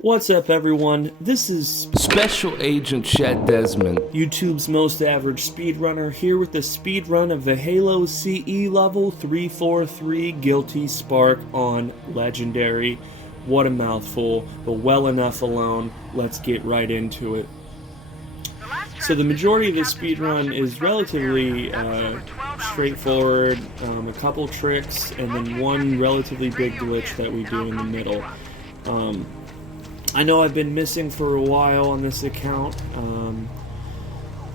What's up, everyone? This is Special Agent Chet Desmond. YouTube's most average speedrunner, here with the speedrun of the Halo CE level 343 Guilty Spark on Legendary. What a mouthful, but well enough alone. Let's get right into it. So the majority of this speedrun is relatively straightforward, a couple tricks, and then one relatively big glitch that we do in the middle. I know I've been missing for a while on this account.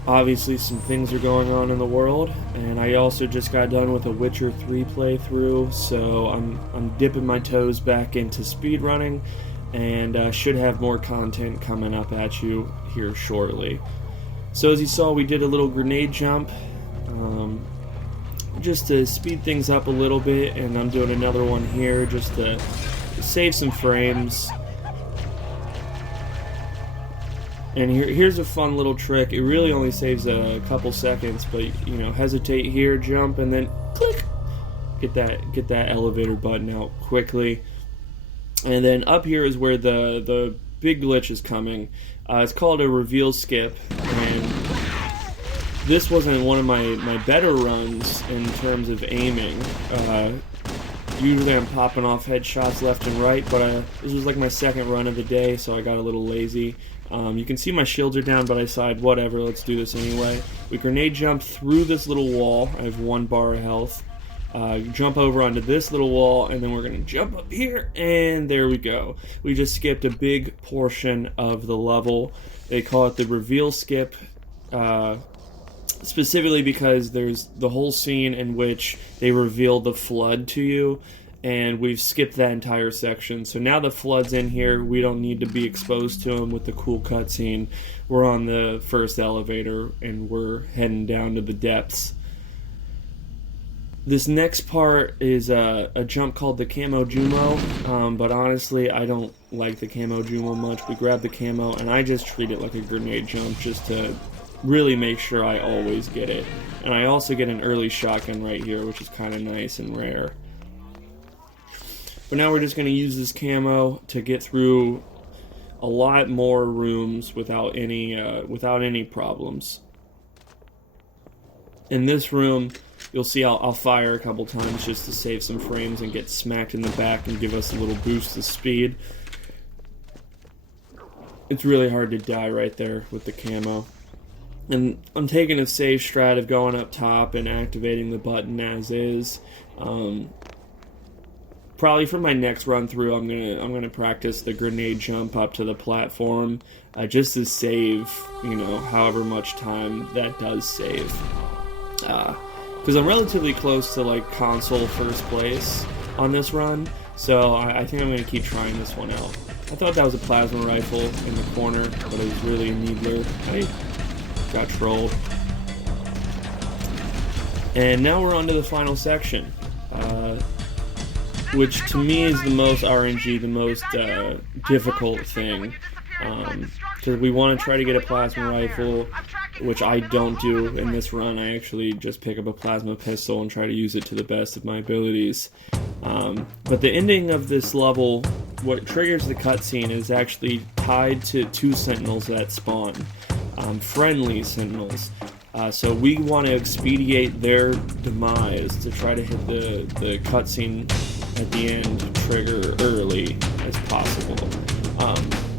Obviously some things are going on in the world, and I also just got done with a Witcher 3 playthrough, so I'm dipping my toes back into speedrunning, and should have more content coming up at you here shortly. So as you saw, we did a little grenade jump, just to speed things up a little bit, and I'm doing another one here just to save some frames. And here's a fun little trick. It really only saves a couple seconds, but you know, hesitate here, jump, and then click. Get that elevator button out quickly. And then up here is where the big glitch is coming. It's called a reveal skip, and this wasn't one of my better runs in terms of aiming. Usually I'm popping off headshots left and right, but this was like my second run of the day, so I got a little lazy. You can see my shields are down, but I decided, whatever, let's do this anyway. We grenade jump through this little wall. I have 1 bar of health. Jump over onto this little wall, and then we're going to jump up here, and there we go. We just skipped a big portion of the level. They call it the reveal skip, specifically because there's the whole scene in which they reveal the flood to you, and we've skipped that entire section. So now the flood's in here, we don't need to be exposed to him with the cool cutscene. We're on the first elevator, and we're heading down to the depths. This next part is a jump called the Camo Jumo, but honestly, I don't like the Camo Jumo much. We grab the camo, and I just treat it like a grenade jump just to really make sure I always get it. And I also get an early shotgun right here, which is kind of nice and rare. But now we're just going to use this camo to get through a lot more rooms without any problems. In this room, you'll see I'll fire a couple times just to save some frames and get smacked in the back and give us a little boost of speed. It's really hard to die right there with the camo. And I'm taking a safe strat of going up top and activating the button as is. Probably for my next run through, I'm gonna practice the grenade jump up to the platform, just to save, you know, however much time that does save. Because I'm relatively close to like console first place on this run, so I think I'm gonna keep trying this one out. I thought that was a plasma rifle in the corner, but it was really a needler. I got trolled. And now we're on to the final section, which to me is the most RNG, the most difficult thing, because we want to try to get a plasma rifle, which I don't do in this run. I actually just pick up a plasma pistol and try to use it to the best of my abilities. But the ending of this level, what triggers the cutscene, is actually tied to 2 sentinels that spawn, friendly sentinels. So we want to expedite their demise to try to hit the cutscene at the end trigger early as possible.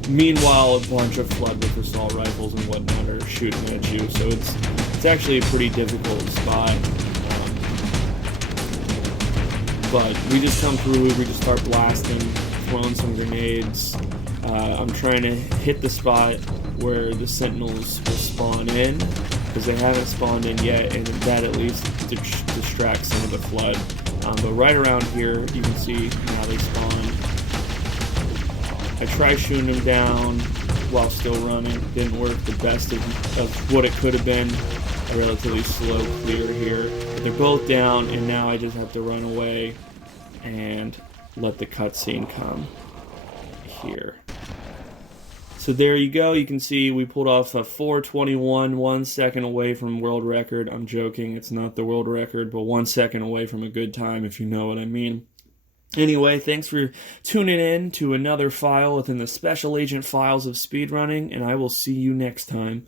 Meanwhile, a bunch of flood with assault rifles and whatnot are shooting at you, so it's actually a pretty difficult spot. But we just come through, we just start blasting, throwing some grenades. I'm trying to hit the spot where the sentinels will spawn in, because they haven't spawned in yet, and that at least distracts some of the flood. But right around here, you can see now they spawn. I tried shooting them down while still running. Didn't work the best of what it could have been. A relatively slow clear here. But they're both down, and now I just have to run away and let the cutscene come here. So there you go. You can see we pulled off a 4:21, 1 second away from world record. I'm joking, it's not the world record, but 1 second away from a good time, if you know what I mean. Anyway, thanks for tuning in to another file within the Special Agent files of speedrunning, and I will see you next time.